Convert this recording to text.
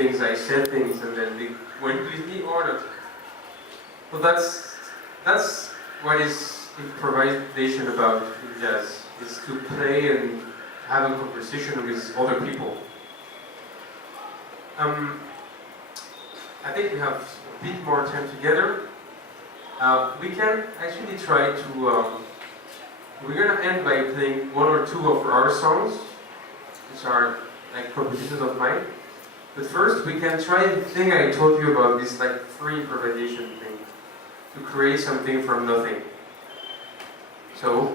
things, I said things, and then they went with me or not. So that's what is improvisation about in jazz. Is to play and have a conversation with other people. I think we have a bit more time together. We can actually try to. We're gonna end by playing one or two of our songs, which are like compositions of mine. But first, we can try the thing I told you about, this like free improvisation thing, to create something from nothing. So.